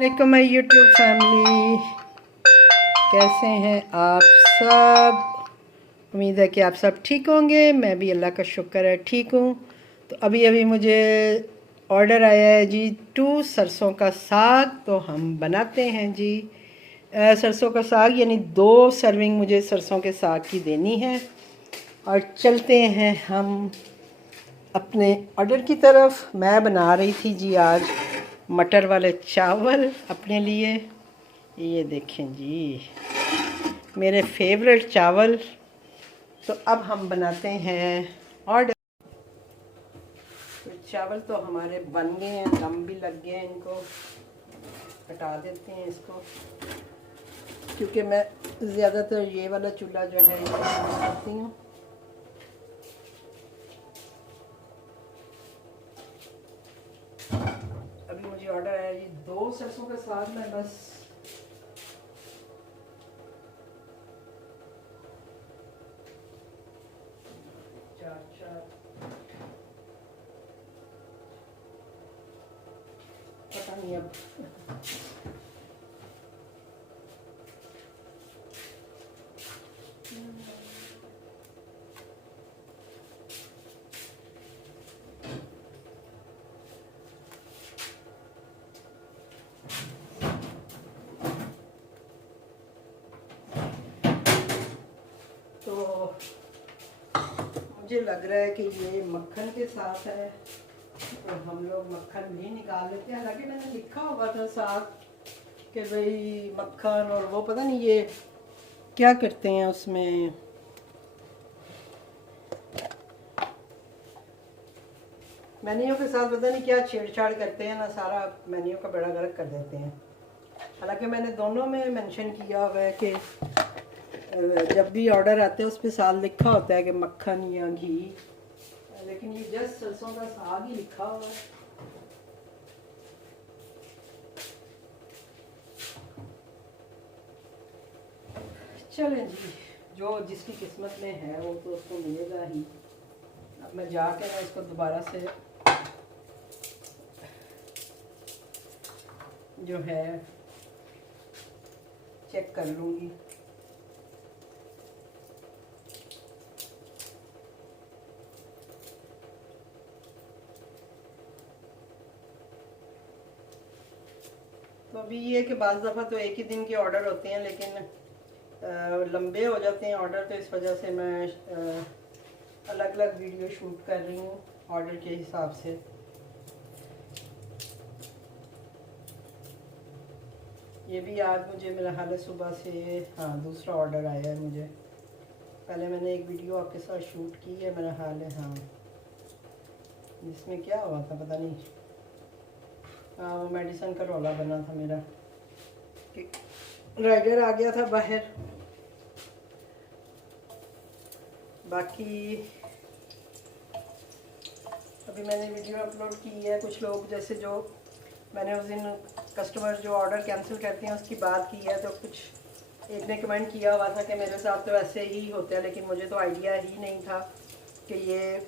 वालेकुम my YouTube family, कैसे हैं आप सब। उम्मीद है कि आप सब ठीक होंगे। मैं भी अल्लाह का शुक्र है ठीक हूँ। तो अभी अभी मुझे ऑर्डर आया है जी 2 सरसों का साग। तो हम बनाते हैं जी सरसों का साग, यानी 2 सर्विंग मुझे सरसों के साग की देनी है। और चलते हैं हम अपने ऑर्डर की तरफ। मैं बना रही थी जी आज मटर वाले चावल अपने लिए। ये देखें जी मेरे फेवरेट चावल। तो अब हम बनाते हैं ऑर्डर। तो चावल तो हमारे बन गए हैं, दम भी लग गए हैं। इनको हटा देते हैं इसको, क्योंकि मैं ज़्यादातर ये वाला चूल्हा जो है ये यूज़ करती हूँ। अभी मुझे ऑर्डर आया ये 2 सरसों के साग में बस चार पता नहीं अब। तो मुझे लग रहा है कि ये मक्खन के साथ है, तो हम लोग मक्खन भी निकाल लेते हैं। हालांकि मैंने लिखा हुआ था साथ कि भाई मक्खन, और वो पता नहीं ये क्या करते हैं उसमें। मेन्यू के साथ पता नहीं क्या छेड़छाड़ करते हैं ना, सारा मेन्यू का बेड़ा गर्क कर देते हैं। हालांकि मैंने दोनों में मेंशन किया हुआ है कि जब भी ऑर्डर आते हैं उस पर साथ लिखा होता है कि मक्खन या घी, लेकिन ये जस्ट सरसों का साग ही लिखा हुआ है। चलें जी, जो जिसकी किस्मत में है वो तो उसको मिलेगा ही। अब मैं जाके ना इसको दोबारा से जो है चेक कर लूँगी। तो अभी ये कि बाज़ दफ़ा तो एक ही दिन के ऑर्डर होते हैं, लेकिन लंबे हो जाते हैं ऑर्डर, तो इस वजह से मैं अलग अलग वीडियो शूट कर रही हूँ ऑर्डर के हिसाब से। ये भी आज मुझे मेरा हाल है सुबह से, हाँ, दूसरा ऑर्डर आया है मुझे। पहले मैंने एक वीडियो आपके साथ शूट की है मेरा हाल है, हाँ, जिसमें क्या हुआ था पता नहीं। हाँ, वो मेडिसिन का रौला बना था मेरा कि राइडर आ गया था बाहर। बाकी अभी मैंने वीडियो अपलोड की है। कुछ लोग जैसे जो मैंने उस दिन कस्टमर जो ऑर्डर कैंसिल करते हैं उसकी बात की है, तो कुछ एक ने कमेंट किया हुआ था कि मेरे साथ तो ऐसे ही होता है, लेकिन मुझे तो आइडिया ही नहीं था कि ये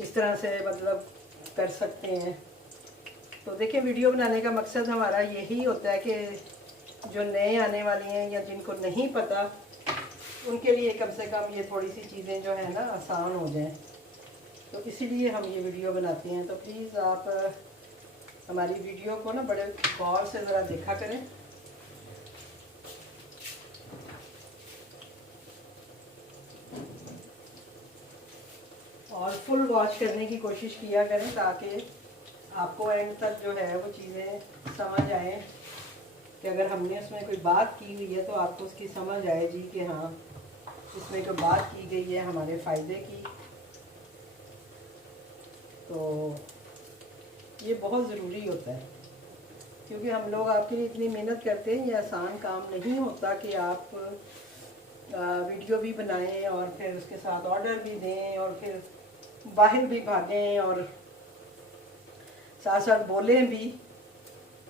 इस तरह से मतलब कर सकते हैं। तो देखिए, वीडियो बनाने का मकसद हमारा यही होता है कि जो नए आने वाली हैं या जिनको नहीं पता उनके लिए कम से कम ये थोड़ी सी चीज़ें जो है ना आसान हो जाएं। तो इसीलिए हम ये वीडियो बनाते हैं। तो प्लीज़ आप हमारी वीडियो को ना बड़े गौर से ज़रा देखा करें। और फुल वॉच करने की कोशिश किया करें ताकि आपको एंड तक जो है वो चीज़ें समझ आए कि अगर हमने उसमें कोई बात की हुई है तो आपको उसकी समझ आए जी कि हाँ, इसमें कोई बात की गई है हमारे फ़ायदे की। तो ये बहुत ज़रूरी होता है, क्योंकि हम लोग आपके लिए इतनी मेहनत करते हैं। ये आसान काम नहीं होता कि आप वीडियो भी बनाएं और फिर उसके साथ ऑर्डर भी दें और फिर बाहर भी भागें और साथ साथ बोलें भी।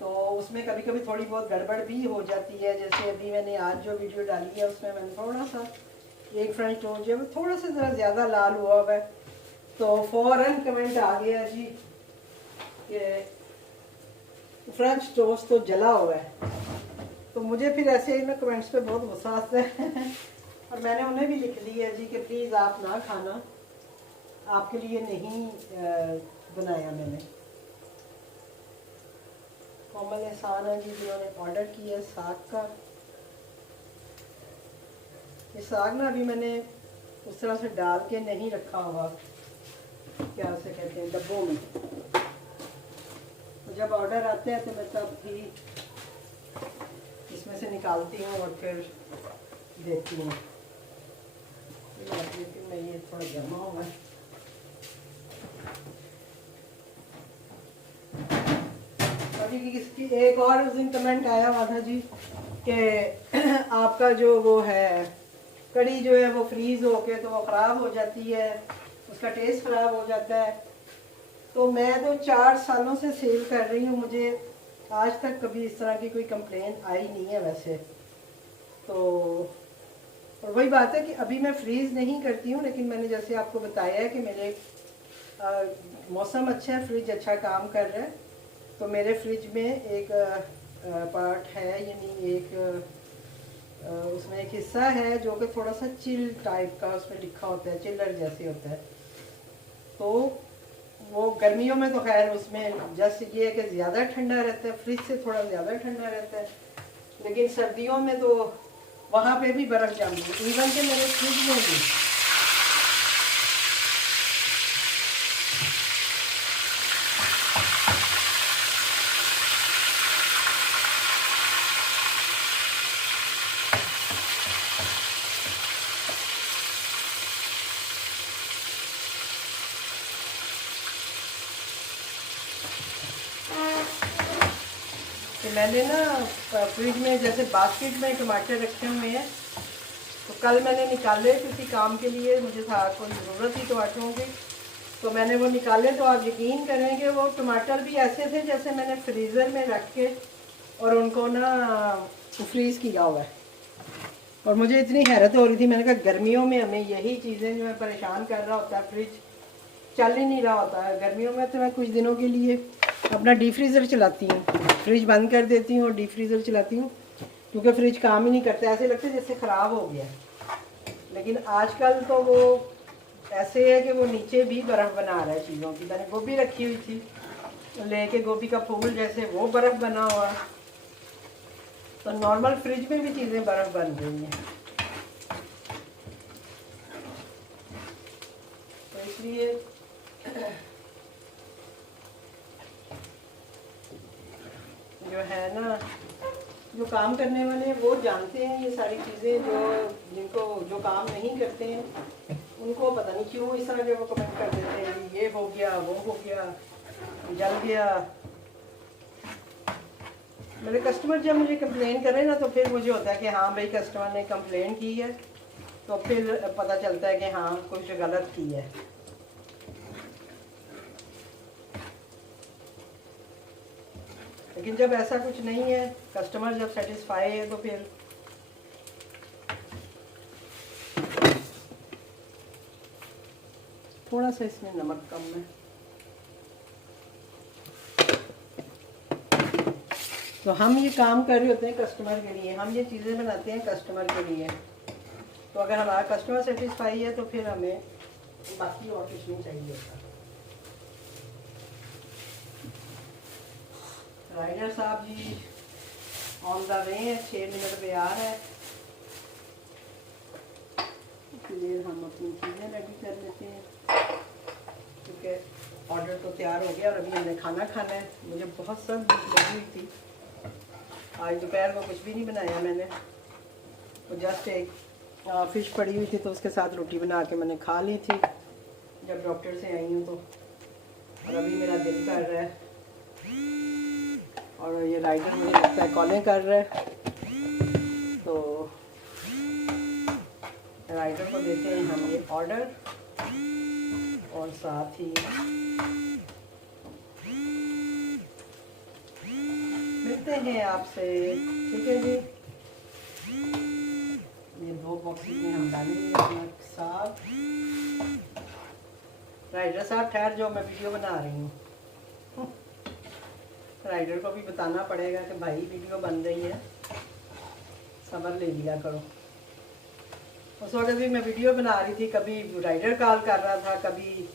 तो उसमें कभी कभी थोड़ी बहुत गड़बड़ भी हो जाती है। जैसे अभी मैंने आज जो वीडियो डाली है उसमें मैंने थोड़ा सा एक फ्रंट टोन जो है थोड़ा सा ज़रा ज़्यादा लाल हुआ है, तो फ़ौरन कमेंट आ गया जी कि फ्रेंच टोस्ट तो जला हुआ है। तो मुझे फिर ऐसे ही ना कमेंट्स पे बहुत गुस्सा आता है और मैंने उन्हें भी लिख दिया है जी कि प्लीज़ आप ना खाना, आपके लिए नहीं बनाया मैंने। कोमल एहसान है जी जिन्होंने ऑर्डर किया है साग का। ये साग ना अभी मैंने उस तरह से डाल के नहीं रखा हुआ, क्या उसे कहते हैं, डब्बों में। तो जब ऑर्डर आते हैं तो मैं तब भी इसमें से निकालती हूँ और फिर देती हूँ। मैं ये थोड़ा जमा हुआ है। अभी किसकी एक और उस दिन कमेंट आया हुआ था जी कि आपका जो वो है कड़ी जो है वो फ्रीज़ होके तो वो ख़राब हो जाती है, उसका टेस्ट ख़राब हो जाता है। तो मैं तो 4 सालों से सेल कर रही हूँ, मुझे आज तक कभी इस तरह की कोई कंप्लेन आई नहीं है वैसे तो। और वही बात है कि अभी मैं फ्रीज़ नहीं करती हूँ, लेकिन मैंने जैसे आपको बताया है कि मेरे मौसम अच्छा है, फ्रिज अच्छा काम कर रहा है। तो मेरे फ्रिज में एक पार्ट है, यानी एक उसमें एक हिस्सा है जो कि थोड़ा सा चिल टाइप का उसमें लिखा होता है, चिलर जैसे होता है। तो वो गर्मियों में तो खैर उसमें जस्ट ये है कि ज़्यादा ठंडा रहता है, फ्रिज से थोड़ा ज़्यादा ठंडा रहता है। लेकिन सर्दियों में तो वहाँ पे भी बर्फ़ जमती है, इवन के मेरे फ्रिज में भी। तो मैंने ना फ्रिज में जैसे बास्केट में टमाटर रखे हुए हैं, तो कल मैंने निकाले किसी काम के लिए, मुझे था कोई ज़रूरत थी टमाटरों की, तो मैंने वो निकाले। तो आप यकीन करेंगे वो टमाटर भी ऐसे थे जैसे मैंने फ्रीज़र में रख के और उनको ना फ्रीज़ किया हुआ है। और मुझे इतनी हैरत हो रही थी, मैंने कहा गर्मियों में हमें यही चीज़ें जो है परेशान कर रहा होता है, फ्रिज चल ही नहीं रहा होता है। गर्मियों में तो मैं कुछ दिनों के लिए अपना डीप फ्रीज़र चलाती हूँ, फ्रिज बंद कर देती हूँ और डीप फ्रीज़र चलाती हूँ, क्योंकि फ्रिज काम ही नहीं करता, ऐसे लगता है जैसे ख़राब हो गया। लेकिन आजकल तो वो ऐसे है कि वो नीचे भी बर्फ़ बना रहा है चीज़ों की। मैंने गोभी रखी हुई थी लेके, गोभी का फूल जैसे वो बर्फ़ बना हुआ है। तो नॉर्मल फ्रिज में भी चीज़ें बर्फ़ बन रही हैं। तो इसलिए जो है ना, जो काम करने वाले हैं वो जानते हैं ये सारी चीज़ें, जिनको जो काम नहीं करते हैं उनको पता नहीं क्यों इस तरह के वो कमेंट कर देते हैं, ये हो गया, वो हो गया, जल गया। मेरे कस्टमर जब मुझे कंप्लेन करें ना, तो फिर मुझे होता है कि हाँ भाई कस्टमर ने कंप्लेन की है, तो फिर पता चलता है कि हाँ कुछ गलत की है। लेकिन जब ऐसा कुछ नहीं है, कस्टमर जब सेटिस्फाई है, तो फिर थोड़ा सा इसमें नमक कम है। तो हम ये काम कर रहे होते हैं कस्टमर के लिए, हम ये चीज़ें बनाते हैं कस्टमर के लिए। तो अगर हमारा कस्टमर सेटिस्फाई है तो फिर हमें बाकी और कुछ नहीं चाहिए होता। राइडर साहब जी ऑन द वे हैं, 6 मिनट पे आ रहा है, इसलिए हम अपनी चीज़ें रेडी कर लेते हैं, क्योंकि ऑर्डर तो तैयार हो गया और अभी हमने खाना खाना है। मुझे बहुत सब भूख लगी हुई थी, आज दोपहर को कुछ भी नहीं बनाया मैंने, तो जस्ट एक फ़िश पड़ी हुई थी तो उसके साथ रोटी बना के मैंने खा ली थी जब डॉक्टर से आई हूँ। तो और अभी मेरा दिल कर रहा है, और ये राइडर मुझे लगता है कॉलें कर रहा है, तो राइडर को देते हैं हम ये ऑर्डर और साथ ही मिलते हैं आपसे। ठीक है जी, ये 2 बॉक्सेस में हम डालेंगे अपना साग। राइडर साहब ठहर जो, मैं वीडियो बना रही हूँ। राइडर को भी बताना पड़ेगा कि भाई वीडियो बन रही है, सब्र ले लिया करो। उस वक्त भी मैं वीडियो बना रही थी, कभी राइडर कॉल कर रहा था, कभी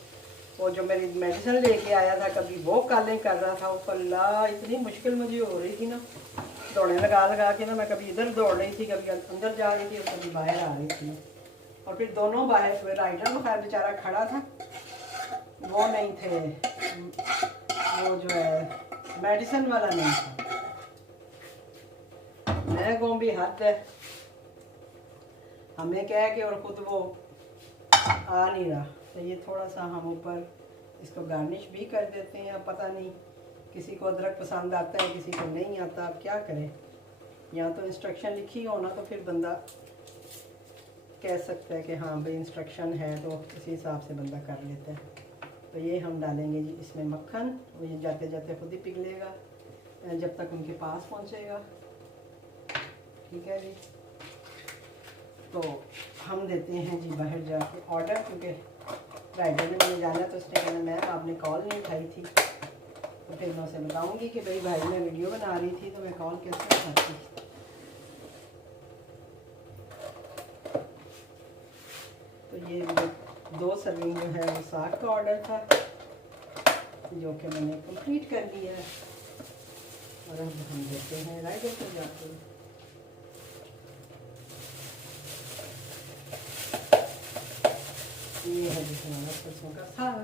वो जो मेरी मेडिसिन लेके आया था, कभी वो कॉलें कर रहा था। ऊपर अल्लाह इतनी मुश्किल मुझे हो रही थी ना, दौड़े लगा लगा के ना, मैं कभी इधर दौड़ रही थी, कभी अंदर जा रही थी और कभी बाहर आ रही थी। और फिर दोनों बाहर, राइडर तो खैर बेचारा खड़ा था, वो नहीं थे, वो जो है मेडिसिन वाला नहीं था। मैं कहूँ भी हद है, हमें कह के और ख़ुद वो आ नहीं रहा। तो ये थोड़ा सा हम ऊपर इसको गार्निश भी कर देते हैं। अब पता नहीं किसी को अदरक पसंद आता है, किसी को नहीं आता, अब क्या करें। यहाँ तो इंस्ट्रक्शन लिखी हो ना, तो फिर बंदा कह सकता है कि हाँ भाई इंस्ट्रक्शन है, तो इसी हिसाब से बंदा कर लेता है। तो ये हम डालेंगे जी इसमें मक्खन, वो ये जाते जाते खुद ही पिघलेगा जब तक उनके पास पहुँचेगा। ठीक है जी, तो हम देते हैं जी बाहर जाके ऑर्डर, क्योंकि राइडर ने मुझे जाना, तो उसने कहना मैम आपने कॉल नहीं उठाई थी। तो फिर मैं उसे बताऊंगी कि भाई मैं वीडियो बना रही थी, तो मैं कॉल कैसे उठाती। तो ये 2 सर्विंग जो है वो साग का ऑर्डर था, जो कि मैंने कंप्लीट कर लिया है। और अब हम देते हैं राइडर को जाके। ये है जी हमारा सरसों का साग।